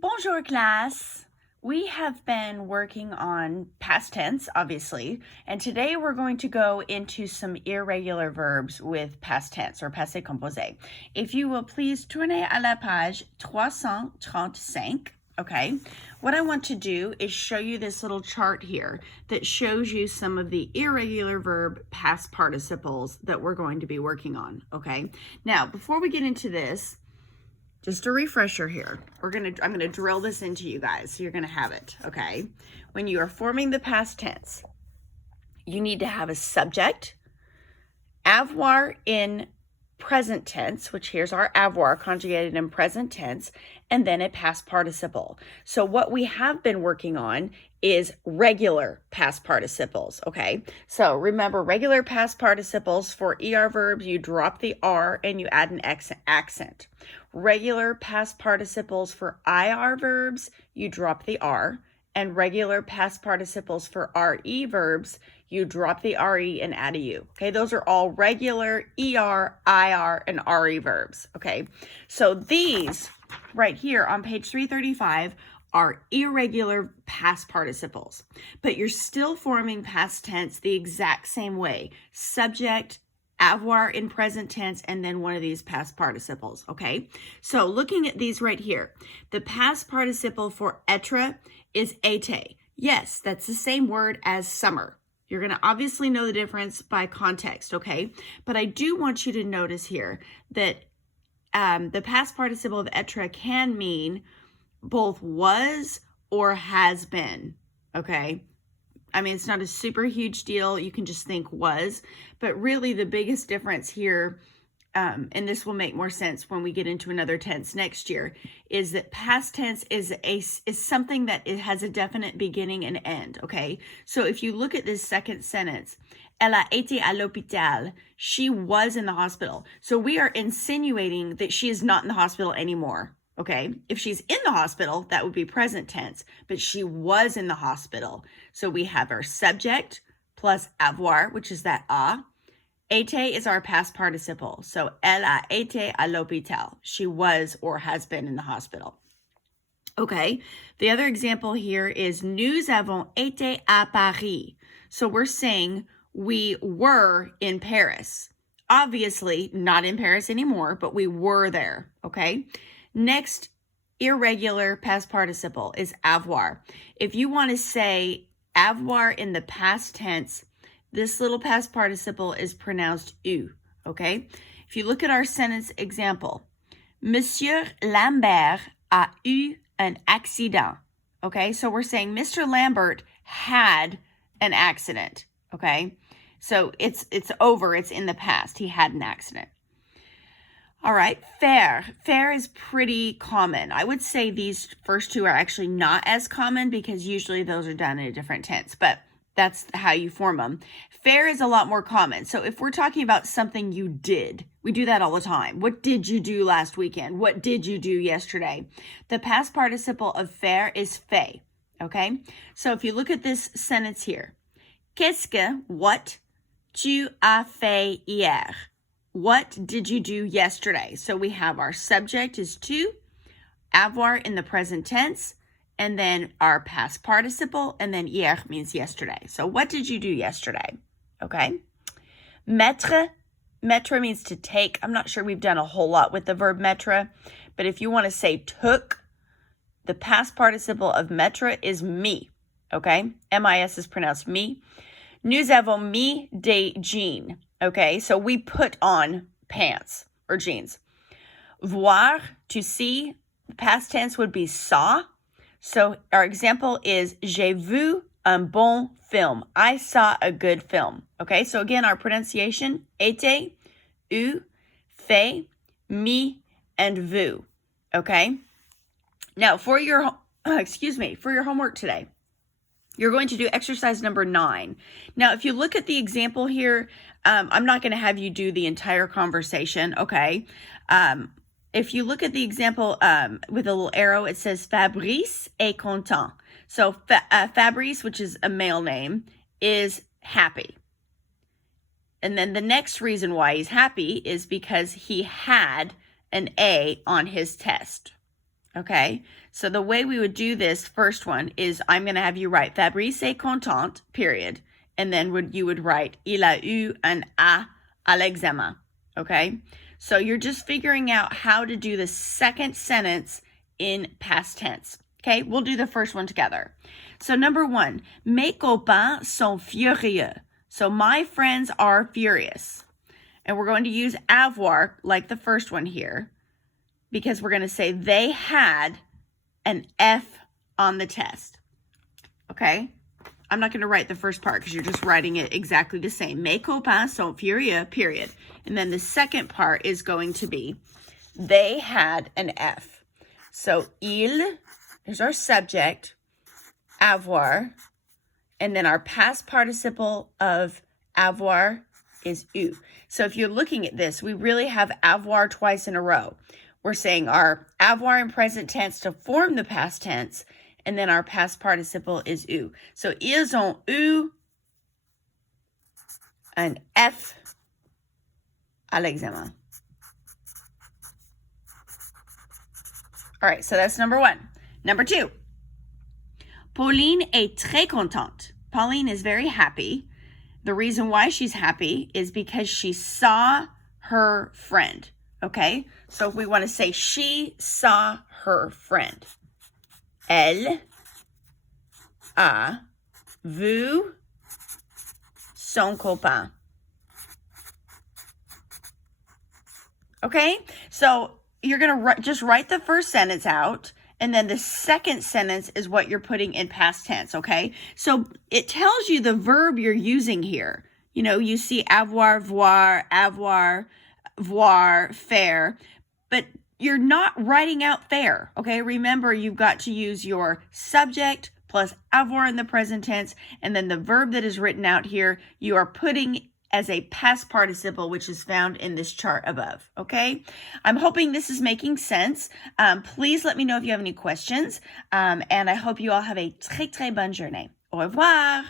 Bonjour, class. We have been working on past tense, obviously, and today we're going to go into some irregular verbs with past tense or passé composé. If you will please tourner à la page 335. Okay, what I want to do is show you this little chart here that shows you some of the irregular verb past participles that we're going to be working on. Okay, now before we get into this, just a refresher here. I'm gonna drill this into you guys, so you're gonna have it, okay? When you are forming the past tense, you need to have a subject, avoir in present tense, which here's our avoir conjugated in present tense, and then a past participle. So what we have been working on is regular past participles, okay? So remember, regular past participles for ER verbs, you drop the R and you add an accent. Regular past participles for IR verbs, you drop the R. And regular past participles for RE verbs, you drop the RE and add a U. Okay, those are all regular ER, IR, and RE verbs. Okay, so these right here on page 335 are irregular past participles, but you're still forming past tense the exact same way. Subject, avoir in present tense, and then one of these past participles, okay? So looking at these right here, the past participle for être is été. Yes, that's the same word as summer. You're going to obviously know the difference by context, okay? But I do want you to notice here that the past participle of être can mean both was or has been, okay? I mean, it's not a super huge deal. You can just think was, but really the biggest difference here, and this will make more sense when we get into another tense next year, is that past tense is something that it has a definite beginning and end, okay? So if you look at this second sentence, elle a été à l'hôpital, she was in the hospital. So we are insinuating that she is not in the hospital anymore. Okay, if she's in the hospital, that would be present tense, but she was in the hospital. So we have our subject plus avoir, which is that a. Été is our past participle. So elle a été à l'hôpital. She was or has been in the hospital. Okay, the other example here is nous avons été à Paris. So we're saying we were in Paris. Obviously not in Paris anymore, but we were there, okay? Next irregular past participle is avoir. If you want to say avoir in the past tense, this little past participle is pronounced eu, okay? If you look at our sentence example, Monsieur Lambert a eu un accident, okay? So we're saying Mr. Lambert had an accident, okay? So it's over, it's in the past. He had an accident. All right, faire. Faire is pretty common. I would say these first two are actually not as common because usually those are done in a different tense, but that's how you form them. Faire is a lot more common. So if we're talking about something you did, we do that all the time. What did you do last weekend? What did you do yesterday? The past participle of faire is fait, okay? So if you look at this sentence here, qu'est-ce que, what, tu as fait hier? What did you do yesterday? So we have our subject is tu, avoir in the present tense, and then our past participle, and then hier means yesterday. So what did you do yesterday? Okay. Mettre. Mettre means to take. I'm not sure we've done a whole lot with the verb mettre, but if you want to say took, the past participle of mettre is mis. Okay. M-I-S is pronounced mis. Nous avons mis des jeans. Okay, so we put on pants or jeans. Voir, to see, past tense would be saw. So our example is j'ai vu un bon film. I saw a good film. Okay, so again, our pronunciation, été, eu, fait, mis, and vu. Okay, now for your, for your homework today, you're going to do exercise number 9. Now, if you look at the example here, I'm not going to have you do the entire conversation, okay? If you look at the example with a little arrow, it says Fabrice est content. So Fabrice, which is a male name, is happy. And then the next reason why he's happy is because he had an A on his test. Okay, so the way we would do this first one is I'm going to have you write Fabrice est content, period. And then you would write il a eu un A à l'examen. Okay, so you're just figuring out how to do the second sentence in past tense. Okay, we'll do the first one together. So number 1, mes copains sont furieux. So my friends are furious. And we're going to use avoir like the first one here, because we're going to say they had an F on the test. Okay? I'm not going to write the first part because you're just writing it exactly the same. Mes copains sont furieux, period. And then the second part is going to be they had an F. So il, there's our subject, avoir, and then our past participle of avoir is eu. So if you're looking at this, we really have avoir twice in a row. We're saying our avoir in present tense to form the past tense, and then our past participle is eu. So ils ont eu un F à l'examen. All right, so that's number 1. Number 2, Pauline est très contente. Pauline is very happy. The reason why she's happy is because she saw her friend. Okay, so if we want to say she saw her friend. Elle a vu son copain. Okay, so you're going to just write the first sentence out, and then the second sentence is what you're putting in past tense, okay? So it tells you the verb you're using here. You know, you see avoir, voir, faire, but you're not writing out faire, okay? Remember, you've got to use your subject plus avoir in the present tense, and then the verb that is written out here, you are putting as a past participle, which is found in this chart above, okay? I'm hoping this is making sense. Please let me know if you have any questions, and I hope you all have a très, très bonne journée. Au revoir!